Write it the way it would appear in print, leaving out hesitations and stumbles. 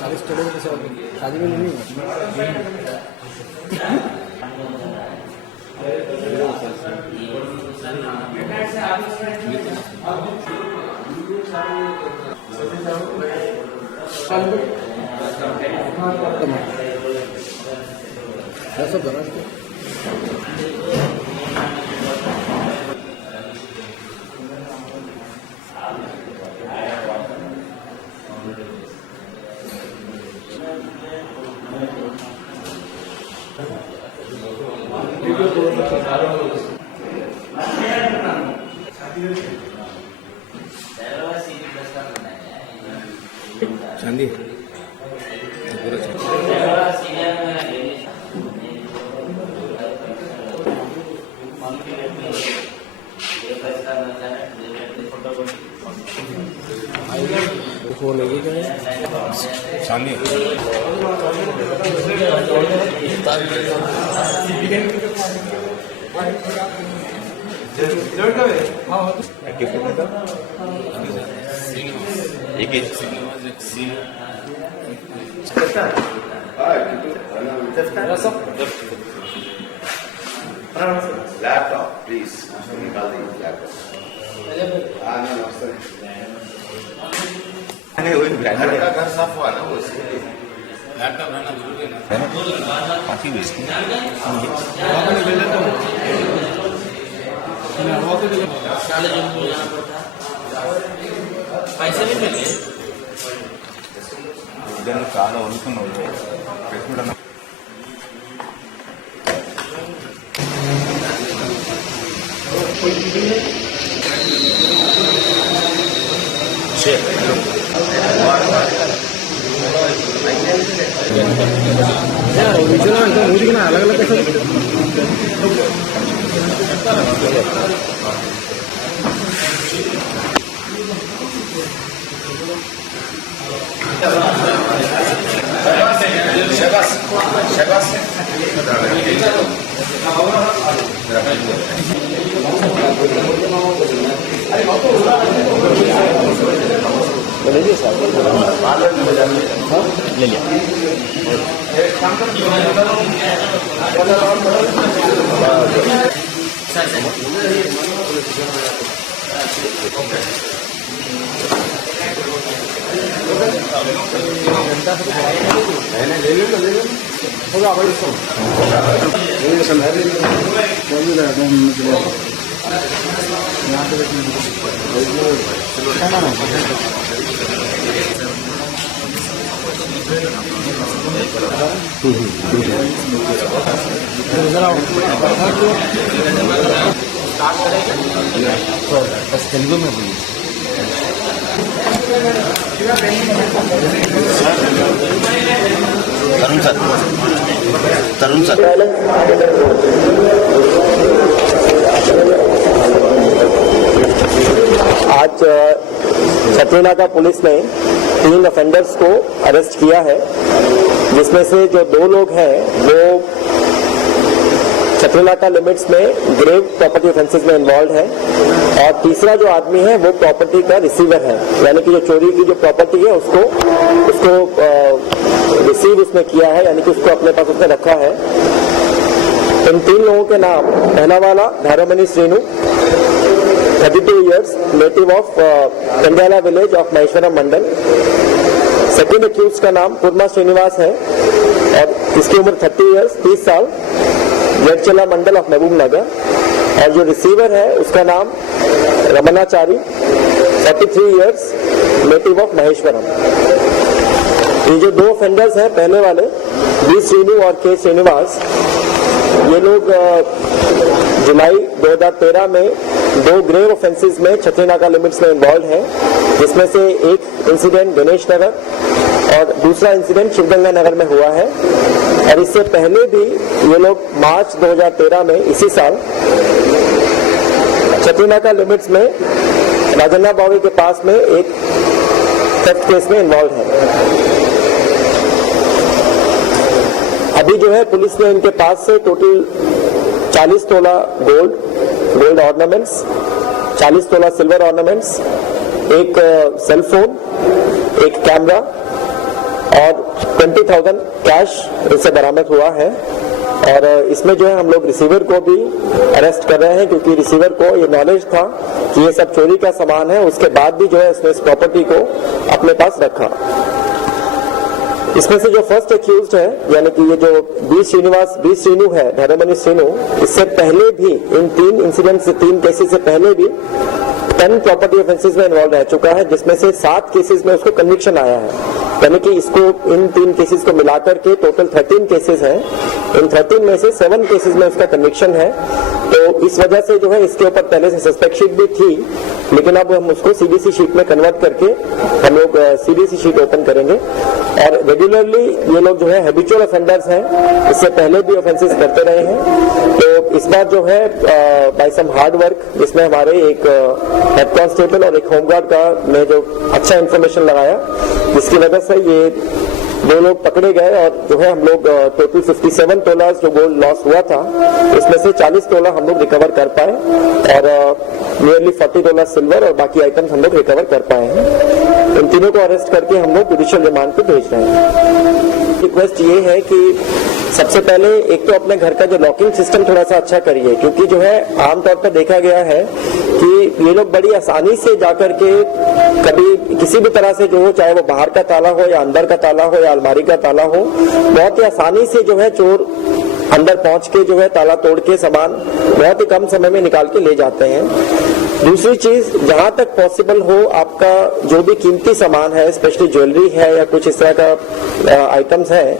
शादी में नहीं सब बना चांदी पूरा फोन लगी चांदी लैपटॉप प्लीज निकाल दीजिए लैपटॉप। घर का घर साफ हुआ ना वो इसलिए लैपटॉप रहना जरूरी है ना बाकी बेचते पैसे भी मिले చాలా వదులుతున్నావు పెట్టుకుంటున్నా अलग अलग कैसे ले लिया तेलुगु में बोलिए तरुण सर आज छत्रीनाका पुलिस ने 3 ऑफेंडर्स को अरेस्ट किया है, जिसमें से जो 2 लोग हैं वो छत्रीनाका लिमिट्स में ग्रेव प्रॉपर्टी ऑफेंसेस में इन्वॉल्व है और तीसरा जो आदमी है वो प्रॉपर्टी का रिसीवर है, यानी कि जो चोरी की जो प्रॉपर्टी है उसको रिसीव उसने किया है, यानी कि उसको अपने पास उसने रखा है। इन 3 लोगों के नाम, पहला वाला Dhairyamani Srinu 32 years, native of Kanjala village of Maheshwaram mandal. Second accused का नाम कुर्मा श्रीनिवास है और इसकी उम्र 30 years 30 साल, वेडचला मंडल ऑफ महबूब नगर। और जो रिसीवर है उसका नाम रमनाचारी 43 years, नेटिव ऑफ महेश्वरम। ये जो 2 ऑफेंडर्स हैं पहले वाले बी श्रीनु और के श्रीनिवास, ये लोग जुलाई 2013 में 2 ग्रेव ऑफेंसेस में छत्रीनाका लिमिट्स में इन्वॉल्व है, जिसमें से एक इंसिडेंट गणेश नगर और दूसरा इंसिडेंट शिवगंगा नगर में हुआ है। और इससे पहले भी ये लोग मार्च 2013 में इसी साल छत्रीनाका लिमिट्स में राजन्ना बावी के पास में एक थेफ्ट केस में इन्वॉल्व है। अभी जो है पुलिस ने इनके पास से टोटल 40 तोला गोल्ड ऑर्नामेंट्स, 40 तोला सिल्वर ऑर्नामेंट्स, एक सेल फोन, एक कैमरा और 20,000 कैश इससे बरामद हुआ है। और इसमें जो है हम लोग रिसीवर को भी अरेस्ट कर रहे हैं, क्योंकि रिसीवर को ये नॉलेज था कि ये सब चोरी का सामान है, उसके बाद भी जो है उसने इस प्रॉपर्टी को अपने पास रखा। इसमें से जो फर्स्ट एक्यूज्ड है, यानी कि ये जो बी श्रीनू है, धैर्यमणि श्रीनू, इससे पहले भी इन 3 इंसिडेंट से 3 केसेस से पहले भी 10 प्रॉपर्टी ऑफेंसेस में इन्वॉल्व रह चुका है, जिसमें से 7 केसेस में उसको कन्विक्शन आया है। यानी कि इसको इन 3 केसेस को मिलाकर के टोटल 13 केसेस हैं। इन 13 में से 7 केसेस में उसका कन्विक्शन है। तो इस वजह से जो है इसके ऊपर पहले से सस्पेक्ट शीट भी थी, लेकिन अब हम उसको सीडीसी शीट में कन्वर्ट करके हम लोग सीडीसी शीट ओपन करेंगे। और रेगुलरली ये लोग जो है हैबिचुअल ऑफेंडर्स हैं, इससे पहले भी ऑफेंसेस करते रहे हैं। तो इस बार जो है बाय सम हार्ड वर्क, जिसमें हमारे एक हेड कांस्टेबल और एक होमगार्ड का ने जो अच्छा इंफॉर्मेशन लगाया, जिसकी वजह से ये 2 लोग पकड़े गए। और जो है हम लोग टोटल 57 तोला जो गोल्ड लॉस हुआ था, उसमें से 40 तोला हम लोग रिकवर कर पाए और नियरली 40 तोला सिल्वर और बाकी आइटम्स हम लोग रिकवर कर पाए हैं। इन तीनों को अरेस्ट करके हम लोग जुडिशियल रिमांड पे भेज रहे हैं। रिक्वेस्ट ये है कि सबसे पहले एक तो अपने घर का जो लॉकिंग सिस्टम थोड़ा सा अच्छा करिए, क्योंकि जो है आमतौर पर देखा गया है कि ये लोग बड़ी आसानी से जाकर के कभी किसी भी तरह से जो हो, चाहे वो बाहर का ताला हो या अंदर का ताला हो या अलमारी का ताला हो, बहुत ही आसानी से जो है चोर अंदर पहुंच के जो है ताला तोड़ के सामान बहुत ही कम समय में निकाल के ले जाते हैं। दूसरी चीज, जहां तक पॉसिबल हो आपका जो भी कीमती सामान है, स्पेशली ज्वेलरी है या कुछ इस तरह का आइटम्स है,